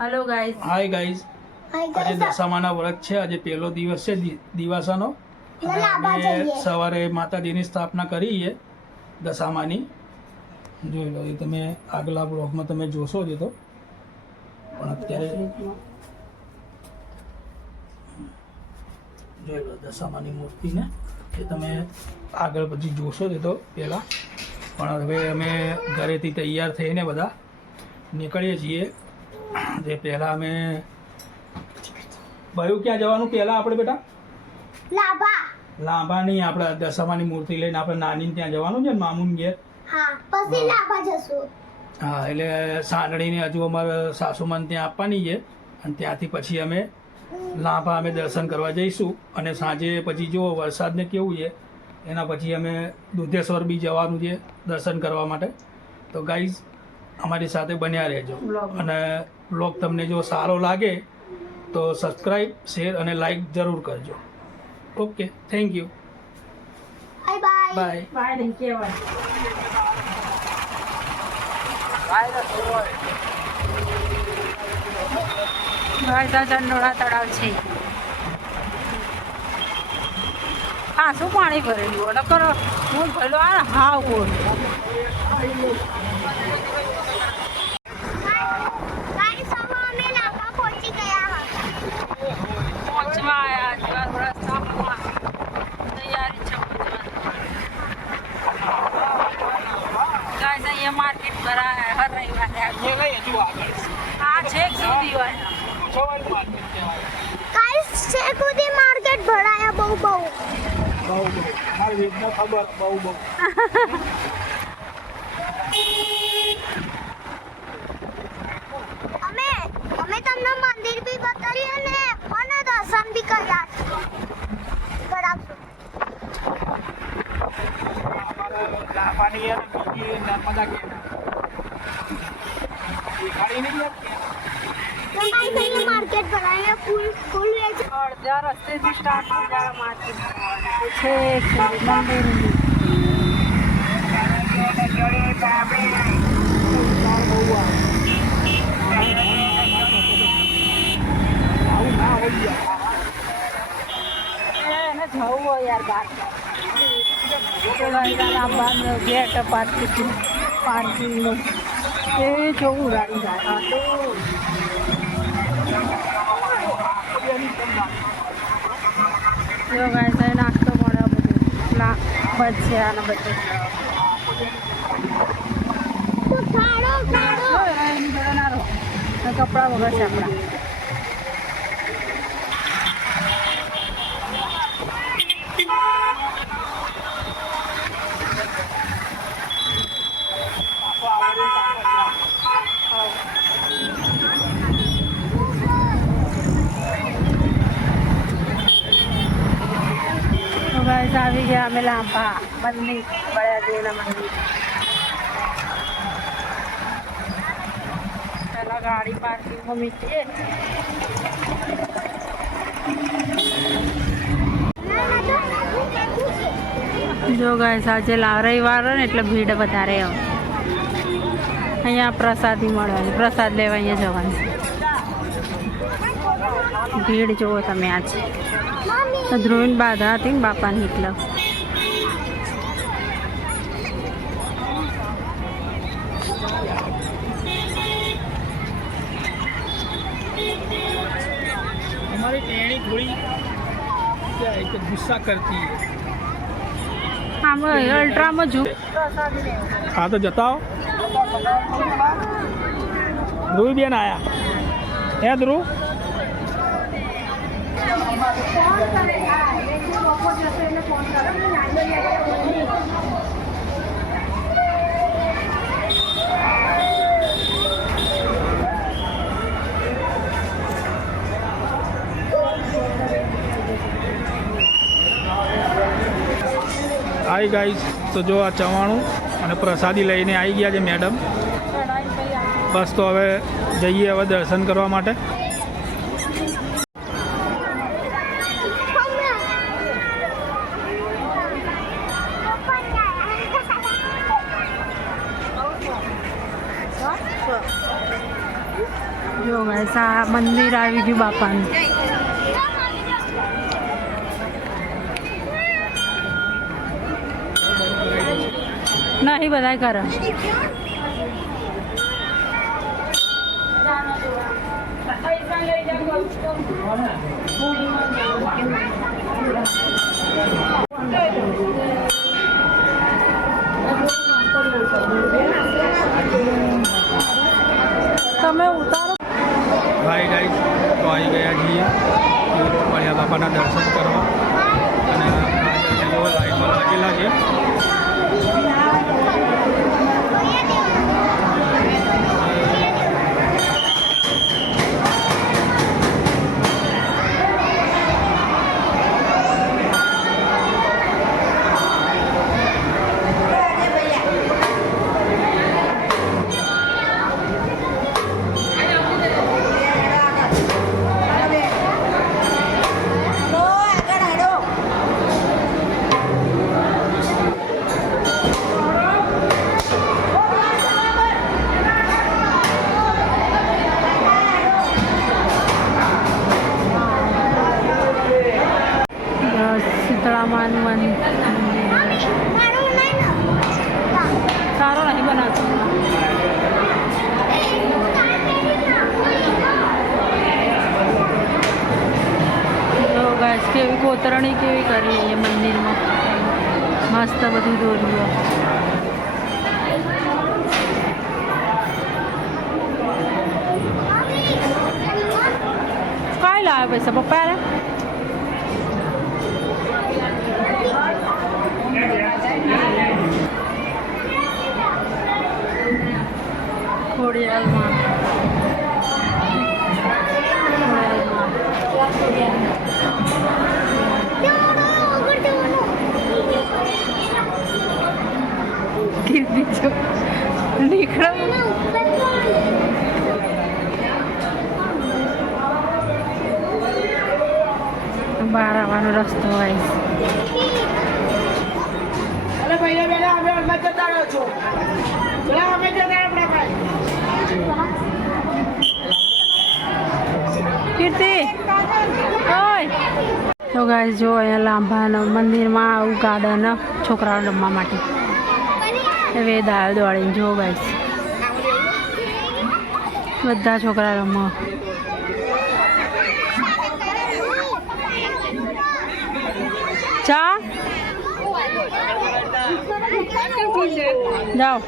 Hello guys. Hi guys. આજે દશામાના વ્રત છે. આજે પહેલો દિવસ છે દિવાસાનો. અને સવારે માતાજીની સ્થાપના કરી છે દશામાની. જોઈ લો, એ તમે આગલા બ્લોગમાં તમે જોશો જ તો. પણ અત્યારે જોઈ લો દશામાની મૂર્તિને, એ તમે આગળ પછી જોશો જ તો પહેલાં. પણ હવે અમે ઘરેથી તૈયાર થઈને બધા નીકળીએ છીએ. જે પહેલાં અમે ભયું ક્યાં જવાનું પહેલાં આપણે બેટા? લાંબા નહીં, આપણે દશામાની મૂર્તિ લઈને આપણે નાની ત્યાં જવાનું છે ને, મામુન ઘેર. પછી લાંબા જશું. હા, એટલે સાંડળીને હજુ અમારે સાસુમાન ત્યાં આપવાની છે. અને ત્યાંથી પછી અમે લાંબા અમે દર્શન કરવા જઈશું. અને સાંજે પછી જો વરસાદને કેવું છે એના પછી અમે દુધેશ્વર બી જવાનું છે દર્શન કરવા માટે. તો ગાઈઝ અમારી સાથે બન્યા રહેજો. અને બ્લોગ તમને જો સારો લાગે તો સબસ્ક્રાઈબ, શેર અને લાઈક જરૂર કરજો. Okay, thank you, bye bye. Bye. Bye નહીં કહેવાય. ચંડોળા તળાવ છે. હા, શું પાણી ભરેલું ઓલો કરો હું ભરેલો આ હાવ ગોળ. ગાઈસ, હવે અમે લાંબા પહોંચી ગયા હતા. પહોંચવા આવ્યા જેવા રસ્તામાં તૈયારી છે પહોંચવાની. ગાઈસ, અહીંયા માર્કેટ ભરાય હર રવિવારે. હા, છેક સુધી હોય. ગાઈસ, શેખુદી માર્કેટ ભરાયા બહુ. અમે તમને મંદિર બી બતાવ્યું અને દર્શન બી કર્યા છે. બરાબર. તો ગાઈસ, અહીંયા માર્કેટ ભરાયા ફૂલ વેચ. અડધા રસ્તેથી સ્ટાર્ટ થઈ જાય માર્કેટ છેક સુધી મંદિર. એને જવું હોય યાર બહાર લાંબા ગેટ પાર્કિંગનું એ જોવું ગાડી જાય. જો ગાય નાસ્તો મળે બધું ભજીયા અને બધું. તો ખાડો એની જોડે ના રહો, કપડાં વગર છે આપણા. ગાઈસ, આવી ગયા અમે લાંબા મંદિર, બળિયાદેવના મંદિર. પહેલાં ગાડી પાર્કિંગમાં મૂકીએ. જો ગાઈસ, આજે રવિવાર હોય ને એટલે ભીડ વધારે આવે. અહીંયા પ્રસાદી મળવાની, પ્રસાદ લેવા અહીંયા જવાની. ભીડ જુઓ તમે આજે. તો ધ્રુવીને બાધા હતી ને બાપાની એટલે. हमारी टेणी थोड़ी क्या है कि गुस्सा करती है. હા, ભાઈ અલ્ટ્રામાં જો. હા, તો જતા હો. ધ્રુવી બેન આયા હે? ધ્રુવ હાય ગાઈઝ, તો જો આ ચવાણું અને પ્રસાદી લઈને આવી ગયા છે મેડમ. બસ તો હવે જઈએ હવે દર્શન કરવા માટે. જો ગાઈસ આ મંદિર આવી ગયું બાપાનું. નહીં બધા કરે. તમે ઉતારો. ભાઈ ગાઈસ તો આવી ગયા છીએ મળ્યા બાપાના દર્શન કરવા અને લાઈનમાં લાગેલા છે. શીતળામાનું મંદિર મારું નહીં ને સારો નહીં બનાવતો. જો ગાઈસ કેવી કોતરણી કેવી કરી એ મંદિરમાં મસ્ત બધું દોર્યું. કાંઈ લાવે પૈસા પપ્પાને? ખોડિયાલમાં નીકળો. બહાર આવવાનો રસ્તો હોય. કીર્તિ ઓય તો ગાઈસ જો અહીંયા લાંભાનો મંદિરમાં આવું ગાર્ડન છોકરાઓ રમવા માટે વેદ આવ્યો દોડીને. જો ગાઈસ બધા છોકરા રમવા. ચા જાઓ.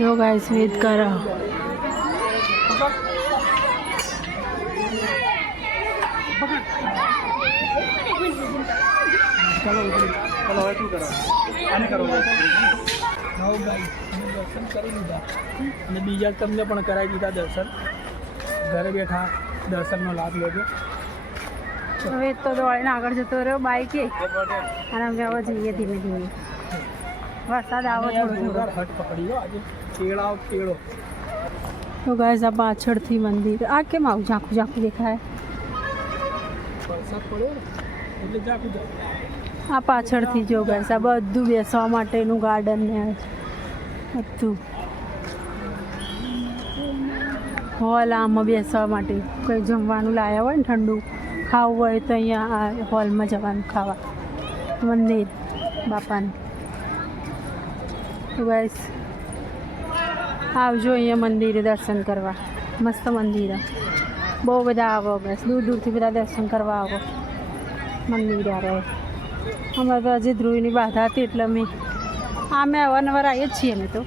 જો ગાઈસ વેદ કરો. દર્શન કરી લીધા અને બીજા તમને પણ કરાવી દીધા દર્શન. ઘરે બેઠા દર્શનનો લાભ લેજો. હવે તો દોડીને આગળ જતો રહ્યો બાઈકે અને અમે હવે જઈએ ધીમે ધીમે. વરસાદ આવો થોડો થોડો. હટ પકડી લો આજે. કેળો તો ગાઈસ આ પાછળથી મંદિર. આ કેમ આવું ઝાંખું ઝાંખું દેખાય? વરસાદ પડ્યો એટલે જાકું આ પાછળથી જો ગાઈસ આ બધું બેસવા માટેનું ગાર્ડન ને બધું હોલ આમાં બેસવા માટે કંઈ જમવાનું લાવ્યા હોય ને ઠંડુ ખાવું હોય તો અહીંયા આ હોલમાં જવાનું ખાવા. મંદિર બાપાનું. તો ગાઈસ આવજો અહીંયા મંદિરે દર્શન કરવા. મસ્ત મંદિર બહુ બધા આવો બસ દૂર દૂરથી બધા દર્શન કરવા આવો મંદિર. રહે અમારે તો હજી ધ્રુવીની બાધા હતી એટલે અમે અવારનવાર આવીએ જ છીએ. અમે તો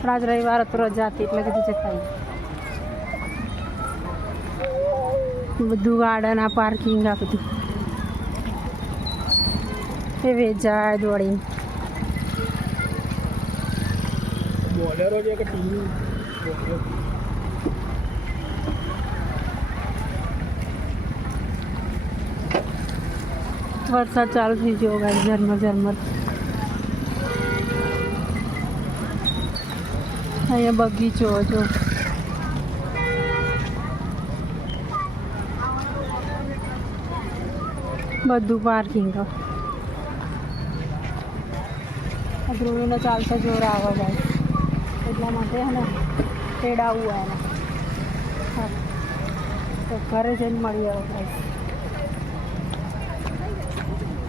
પણ આજ રવિવાર હતો રજા હતી એટલે કીધું જતા. બધું ગાર્ડન આ પાર્કિંગ આ બધું એ વેચાય દોડીને. બોલેરો છે કે ટીવી વરસાદ ચાલુ થઈ ગયો ગાઈસ ઝરમર ઝરમર. અહીંયા બગીચો જો બધું પાર્કિંગ ધ્રુવીને ચાલશે જોર આવે ભાઈ એટલા માટે હે ને તેડાવવું એને હા તો ઘરે જઈને મળીએ ભાઈ